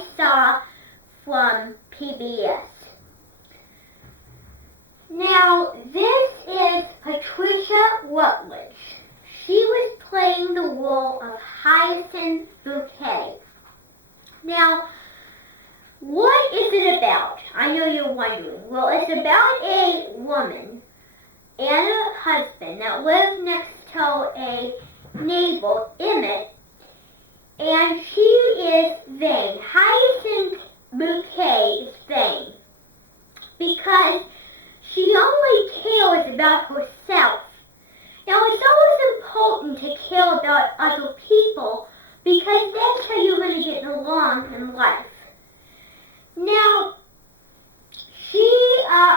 I saw from PBS. Now, this is Patricia Rutledge. She was playing the role of Hyacinth Bouquet. Now, what is it about? I know you're wondering. Well, it's about a woman and a husband that live next to a neighbor, Emmett, and she is vain. Hyacinth Bouquet is vain because she only cares about herself. Now, it's always important to care about other people because that's how you're going to get along in life. Now, she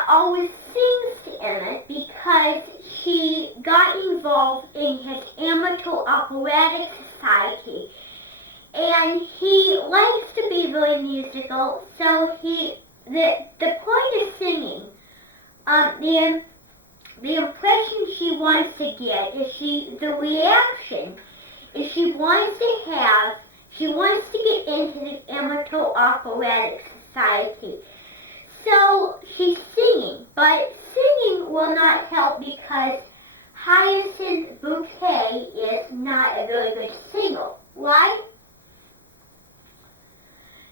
always sings to Emmett because she got involved in his amateur operatic society. And he likes to be very musical, so the point of singing, the impression she wants to get is the reaction is she wants to get into the amateur operatic society. So she's singing, but singing will not help because Hyacinth Bouquet is not a very good singer, right?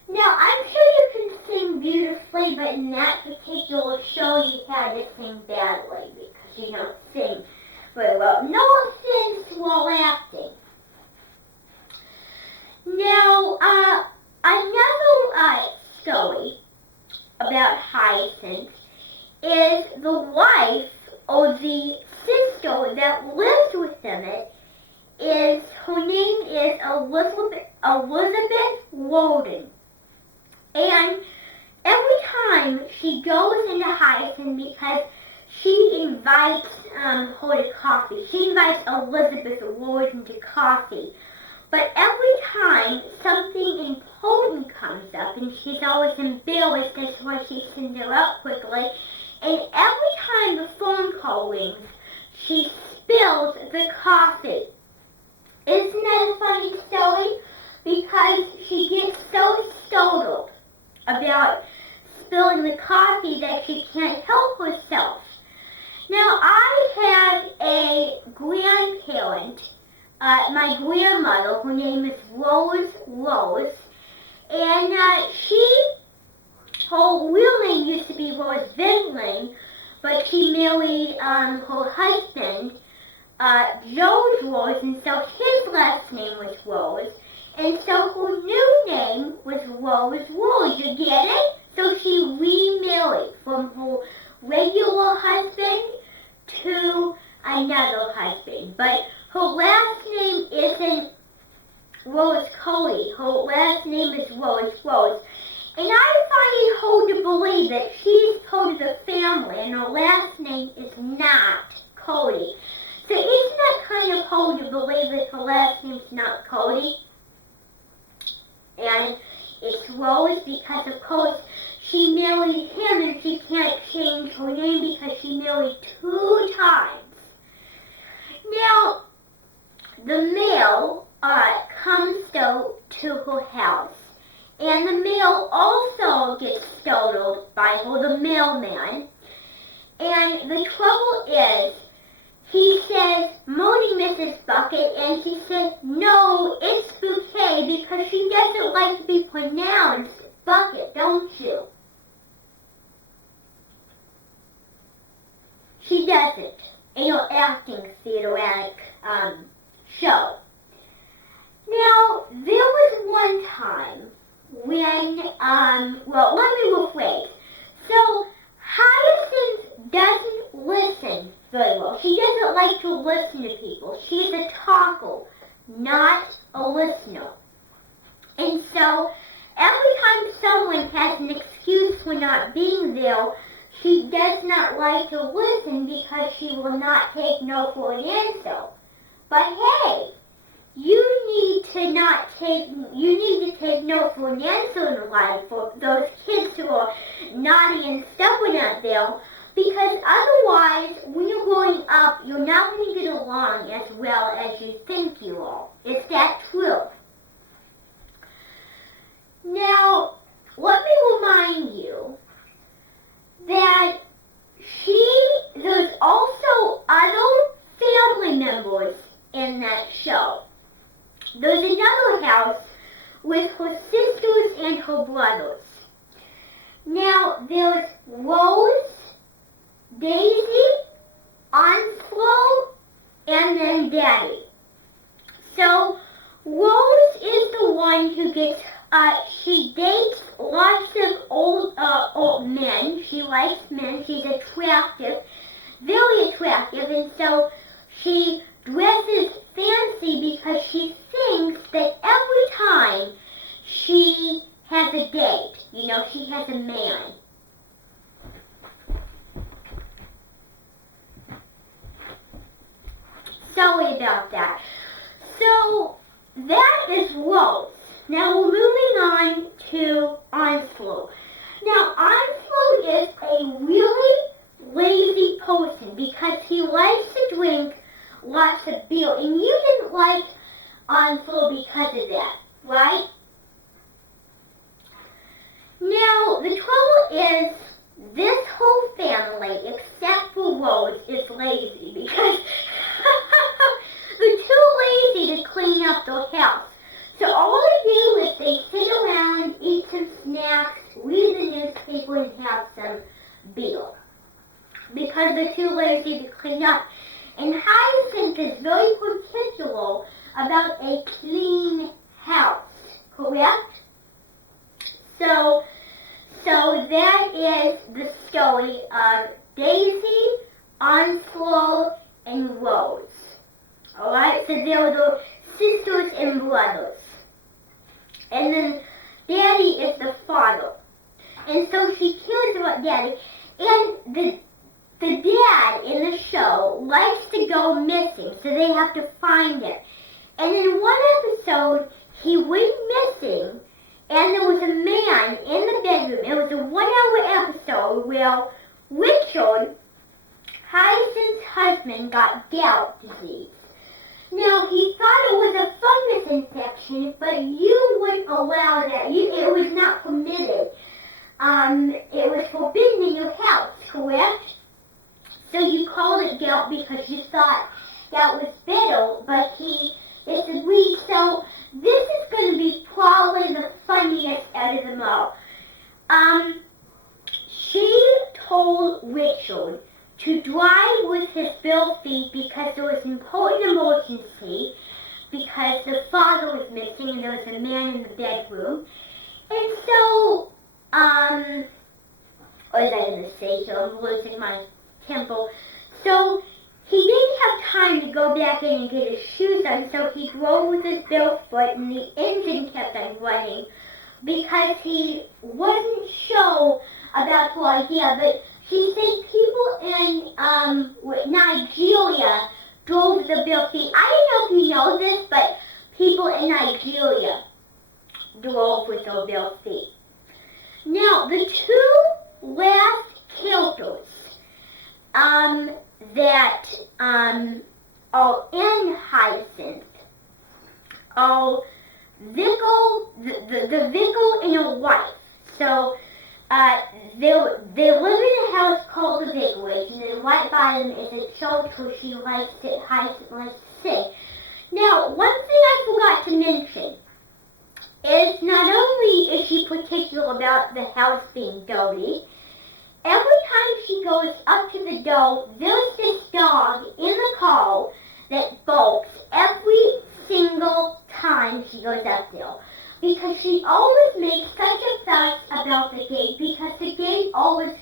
Now, I'm sure you can sing beautifully, but in that particular show you had to sing badly because you don't sing very well. No offense while acting. Now, another story about Hyacinth is the wife or the sister that lives with Emmett her name is Elizabeth Woden. And every time she goes into Hyacinth because she invites her to coffee. She invites Elizabeth Woden to coffee. But every time something important comes up, and she's always embarrassed, that's why she sends her out quickly, and every time the phone call rings, she spills the coffee. Isn't that a funny story? Because she gets so startled about spilling the coffee that she can't help herself. Now, I had a grandparent, my grandmother, her name is Rose, and her real name used to be Rose Ventling, but she married her husband, George Rose, and so his last name was Rose, and so her new name was Rose, you get it? So she remarried from her regular husband to another husband, but her last name isn't Rose Coley. Her last name is Rose. And I find it hard to believe that she's part of the family and her last name is not Cody. So isn't that kind of hard to believe that her last name's not Cody? And it's Rose because, of course, she married him and she can't change her name because she married 2 times. Now, the mail comes to her house, and the mail also gets startled by her, the mailman. And the trouble is, he says, "Morning, Mrs. Bucket," and she says, "No, it's Bouquet," because she doesn't like to be pronounced Bucket, don't you? She doesn't. In her acting theatric show. Now, there was one time when, well, let me rephrase. So, Hyacinth doesn't listen very well. She doesn't like to listen to people. She's a talker, not a listener. And so, every time someone has an excuse for not being there, she does not like to listen because she will not take no for an answer. But hey, you need to take no for an answer in life for those kids who are naughty and stubborn out there, because otherwise, when you're growing up, you're not going to get along as well as you think you are. Is that true? Now, her brothers. Now, there's Rose, Daisy, Onslow, and then Daddy. So, Rose is the one who gets, she dates lots of old men. She likes men. She's attractive, very attractive, and so she dresses fancy because she thinks that every time she has a date, she has a man. Sorry about that. So, that is Rose. Now we're moving on to Onslow. Now, Onslow is a really lazy person because he likes to drink lots of beer. And you didn't like Onslow because of that, right? Now, the trouble is, this whole family, except for Rose, is lazy because they're too lazy to clean up their house. So all they do is they sit around, eat some snacks, read the newspaper, and have some beer. Because they're too lazy to clean up. And Hyacinth is very particular about a clean house, correct? So that is the story of Daisy, Onslow, and Rose. Alright, so they were the sisters and brothers. And then Daddy is the father. And so she cares about Daddy. And the dad in the show likes to go missing, so they have to find him. And in one episode, he went missing, and there was a man in the bedroom. It was a 1-hour episode where Richard, Hyacinth's husband, got gout disease. Now, he thought it was a fungus infection, but you wouldn't allow that. It was not permitted. It was forbidden in your house, correct? So you called it gout because you thought that was bitter, but he disagreed. So this is going to be probably the funniest out of them all. She told Richard to drive with his bare feet because there was an important emergency, because the father was missing and there was a man in the bedroom. And so, what was I going to say here? I'm losing my temper. So, he didn't have time to go back in and get his shoes on, so he drove with his bare foot and the engine kept on running because he wasn't sure about the idea. But she said people in Nigeria drove the bare feet. I don't know if you know this, but people in Nigeria drove with their bare feet. Now, the two last characters that are in Hyacinth are Vickle, the Vickle and her wife. So they live in a house called the Vicarage, and then right by them is a church where Hyacinth likes to sing. Now, one thing I forgot to mention is not only is she particular about the house being dirty, every time she goes up to the door, there's this dog in the car that barks every single time she goes up there. Because she always makes such a fuss about the gate, because the gate always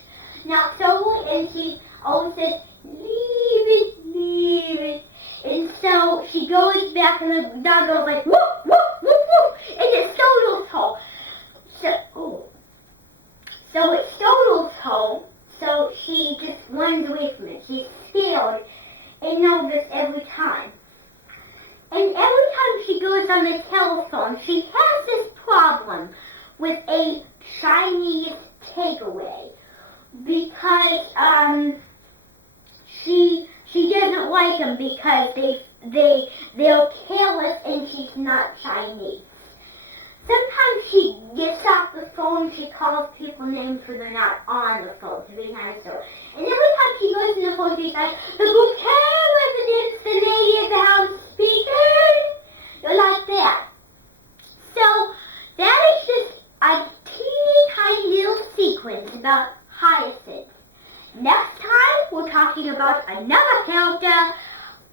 knocks over and she always says, leave it, leave it. And so she goes back and the dog goes like, whoop, whoop, whoop, whoop, and it startles her. So it startles her, so she just runs away from it. She's scared and nervous every time. And every time she goes on the telephone, she has this problem with a Chinese takeaway because she doesn't like them because they're careless and she's not Chinese. Sometimes she gets off the phone, she calls people names when they're not on the phone to be nice to her. And every time she goes in the phone, she's like, the bouquet residence, the lady of the house speaking. They're like that. So that is just a sequence about Hyacinth. Next time, we're talking about another character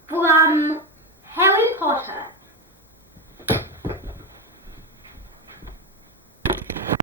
from Harry Potter.